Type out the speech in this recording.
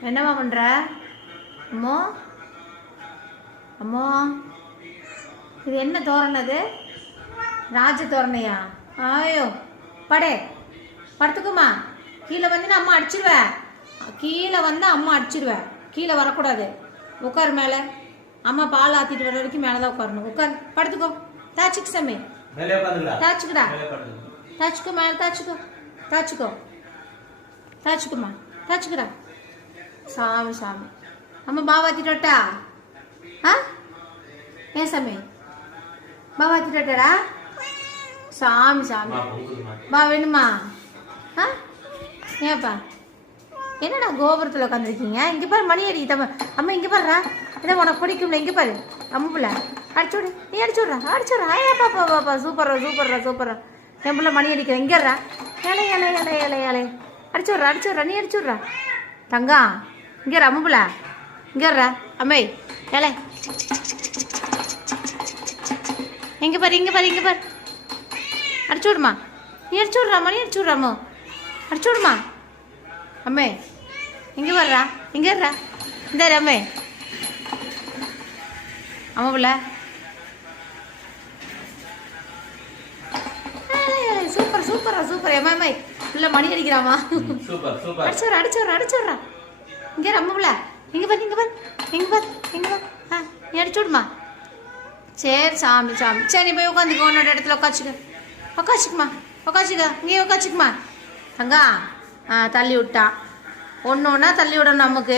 என்னம்மா பண்ற? அம்மோ? அம்மோ? இது என்ன தோரணம் அது? ராஜ தோரணையா? ஆயோ படே படுத்துக்குமா. கீழே வந்து நான் அம்மா அடிச்சிருவேன் கீழே வந்து அம்மா அடிச்சிருவேன் கீழே வரக்கூடாது. உட்கார் மேலே. அம்மா பால் ஆத்திட்டு வர வரைக்கும் மேலே தான் உட்காரணும். உட்கார் படுத்துக்கோ. தாச்சிக்கு சாமி. தாச்சுக்குடா. தாச்சுக்கோ மேலே தாச்சுக்கோ. தாச்சுக்கோ. தாச்சுக்குமா. தாச்சுக்குடா. சாமி சாமி. அம்மா பாவா திட்டா? ஆ? ஏன் சாமி? பாவா திட்டடா சாமி சாமி. பா வேணுமா? ஆ? ஏப்பா என்னடா கோபுரத்தில் உட்காந்துருக்கீங்க இங்கே பாரு மணி அடி தம்ம அம்மா இங்கே பாருடா. என்ன உனக்கு பிடிக்கும்ல? இங்கே பாரு. அம்மா பிள்ளை அடிச்சு விடு. நீ அடிச்சு விட்றா அடிச்சு விட்றா ஐயா பாப்பா பாப்பா சூப்பரா சூப்பர்ரா சூப்பரா என் பிள்ளை மணி அடிக்கிற இங்கேறா ஏழை ஏழை ஏழை ஏழை ஏழை அடிச்சு விட்றா அடிச்சு விட்றா நீ அடிச்சு விட்றா தங்கா இங்கே அம்மா பிள்ளை இங்கேறா அம்மை ஏழை இங்கே பாரு இங்கே பாரு இங்கே பாரு. அடிச்சு விடுமா. நீ அடிச்சு விட்றா மணி அடிச்சு விட்றாமோ? அடிச்சு விடுமா? அம்மே இங்கே வர்றா. இங்கே வர்றா. இந்த அம்மே. அம்மா பிள்ள சூப்பர் சூப்பரா சூப்பர் அம்மை பிள்ளை மணி அடிக்கிறாமா? அடிச்சு விட்றா அடிச்சு விட்றா அடிச்சு விட்றா. இங்கே இரு, பிள்ள இங்கே பார் இங்கே பார். இங்கே பார் இங்கே பார். ஆ நீ அடிச்சு விடுமா? சரி சாமி சாமி. சரி நீ போய் உட்காந்துக்கோ உன்னோட இடத்துல உட்காச்சுக்க உட்காச்சுக்குமா உட்காச்சுக்க இங்கே உட்காச்சுக்குமா தங்கா ஆ தள்ளி விட்டான் ஒன்று ஒன்றா தள்ளி விடணும் நமக்கு.